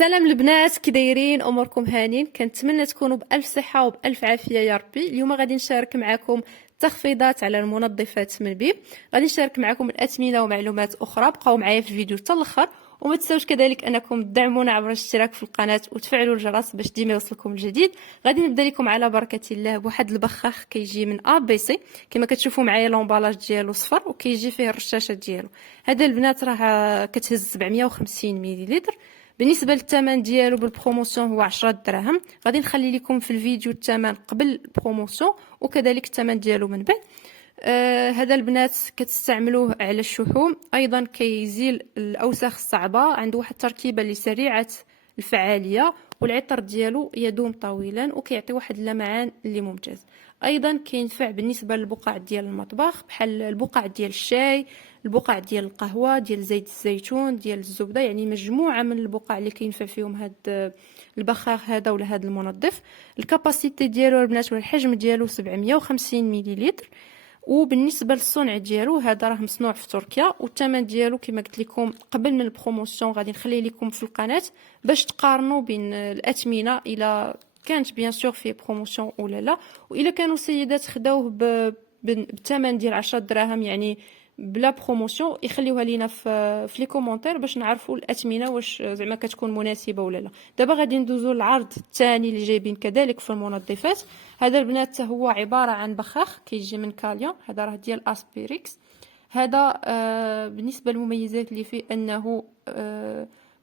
سلام البنات، كي دايرين؟ اموركم هانين؟ كنتمنى تكونوا بالف صحه وبالف عافيه يا ربي. اليوم غادي نشارك معكم تخفيضات على المنظفات من بيب. غادي نشارك معكم الاثمنه ومعلومات اخرى. بقاو معايا في الفيديو حتى الاخر، وما تنساوش كذلك انكم تدعمونا عبر الاشتراك في القناه وتفعلوا الجرس باش ديما يوصلكم الجديد. غادي نبدا لكم على بركه الله بواحد البخاخ كيجي من ا بي سي. كما كتشوفوا معايا لومبالاج ديالو صفر وكيجي فيه الرشاشه ديالو. هذا البنات راه كتهز 750 مليلتر. بالنسبه للثمن ديالو بالبروموسيون هو 10 دراهم. غادي نخلي لكم في الفيديو الثمن قبل البروموسيون وكذلك الثمن ديالو من بعد. هذا البنات كتستعملوه على الشحوم، ايضا كيزيل الاوساخ الصعبه، عنده واحد التركيبه اللي سريعه الفعاليه والعطر ديالو يدوم طويلا وكيعطي واحد اللمعان اللي ممتاز. ايضا كينفع بالنسبه للبقع ديال المطبخ بحال البقع ديال الشاي، البقع ديال القهوه، ديال زيت الزيتون، ديال الزبده، يعني مجموعه من البقع اللي كينفع فيهم هاد البخاخ هذا ولا هذا المنظف. الكاباسيتي ديالو البنات والحجم ديالو 750 مليلتر. وبالنسبه للصنع ديالو هذا راه مصنوع في تركيا، والثمن ديالو كما قلت لكم قبل من البروموسيون غادي نخلي لكم في القناه باش تقارنوا بين الاثمنه الى كانت بيان سور في بروموسيون ولا لا. والا كانوا سيدات خداوه بالثمن ديال 10 دراهم يعني بلا بروموسيون يخليوها لينا في لي كومونتير باش نعرفوا الاثمنه واش زعما كتكون مناسبه ولا لا. دابا غادي ندوزو للعرض الثاني اللي جايبين كذلك في المنظفات. هذا البنات هو عباره عن بخاخ كيجي من كاليون، هذا راه ديال اسبيريكس. هذا بالنسبه للمميزات اللي فيه انه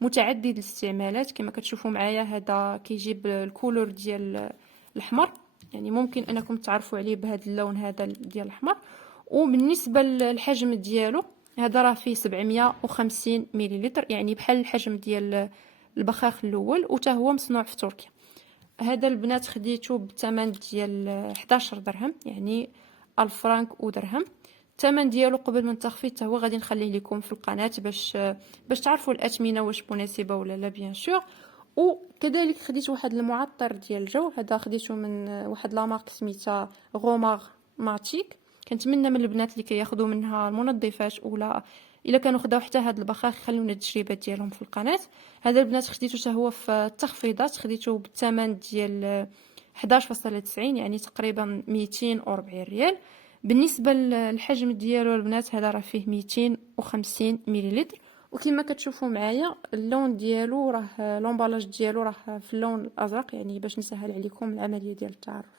متعدد الاستعمالات. كما كتشوفوا معايا هذا كيجي بالكولور ديال الاحمر، يعني ممكن انكم تعرفوا عليه بهذا اللون هذا ديال الاحمر. وبالنسبه للحجم ديالو هذا راه فيه 750 مليلتر، يعني بحال الحجم ديال البخاخ الاول، وتا هو مصنوع في تركيا. هذا البنات خديته بثمن ديال 11 درهم، يعني 1000 فرانك ودرهم. الثمن ديالو قبل من التخفيض هو غادي نخليه لكم في القناه باش تعرفوا الاثمنه واش مناسبه ولا لا بيان سور. وكذلك خديت واحد المعطر ديال الجو، هذا خديته من واحد لا مارك سميتها غومار ماتيك. كنتمنى من البنات اللي كياخذوا منها المنظفات ولا الا كانوا خداو حتى هاد البخاخ يخليونا التجربه ديالهم في القناه. هذا البنات خديته حتى هو في التخفيضات، خديته بالثمن ديال 11.90 يعني تقريبا 240 ريال. بالنسبه للحجم ديالو البنات هذا راه فيه 250 مليلتر. وكما كتشوفوا معايا اللون ديالو راه لومبالاج ديالو راه في اللون الازرق، يعني باش نسهل عليكم العمليه ديال التعرف.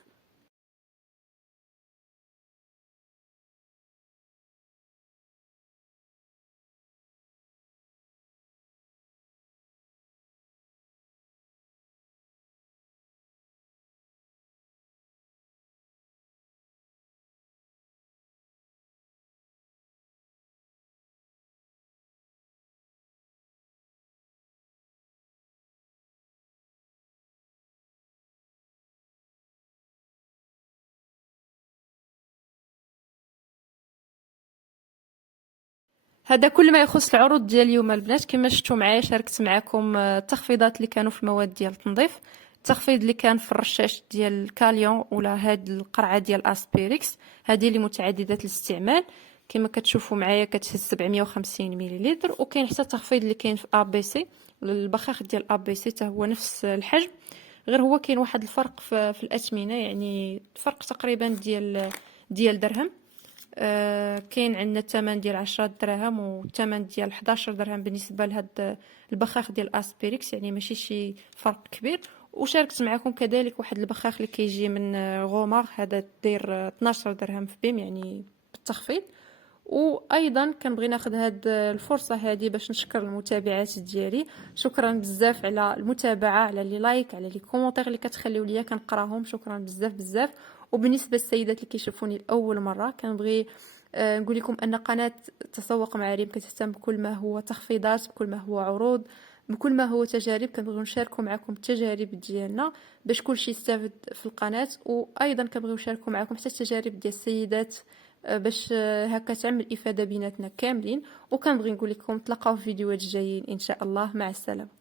هذا كل ما يخص العروض ديال اليوم البنات. كما شفتوا معايا شاركت معكم التخفيضات اللي كانوا في المواد ديال التنظيف. التخفيض اللي كان في الرشاش ديال الكاليون ولا هاد القرعه ديال اسبيريكس، هذه اللي متعدده الاستعمال. كما كتشوفوا معايا كتهز 750 مليلتر. وكاين حتى التخفيض اللي كاين في ا بي سي، البخاخ ديال ا بي سي حتى هو نفس الحجم، غير هو كاين واحد الفرق في الاثمنه، يعني فرق تقريبا ديال درهم. كاين عندنا الثمن ديال 10 دراهم والثمن ديال 11 درهم بالنسبه لهاد البخاخ ديال اسبيريكس، يعني ماشي شي فرق كبير. وشاركت معكم كذلك واحد البخاخ اللي كيجي من غومار، هذا داير 12 درهم في بيم يعني بالتخفيض. وايضا كنبغي ناخذ هاد الفرصه هذه باش نشكر المتابعات ديالي. شكرا بزاف على المتابعه، على لي لايك، على لي كومونتير اللي كتخليو ليا كنقراهم، شكرا بزاف بزاف. وبالنسبه للسيدات اللي كيشوفوني لاول مره كنبغي نقول لكم ان قناه تسوق مع ريم كتهتم بكل ما هو تخفيضات، بكل ما هو عروض، بكل ما هو تجارب. كنبغيو نشاركوا معكم التجارب ديالنا باش كلشي يستافد في القناه. وايضا كنبغيو نشاركوا معكم حتى التجارب ديال السيدات باش هكا تعمل افاده بيناتنا كاملين. وكنبغي نقول لكم تلقاو في فيديوهات جايين ان شاء الله. مع السلامه.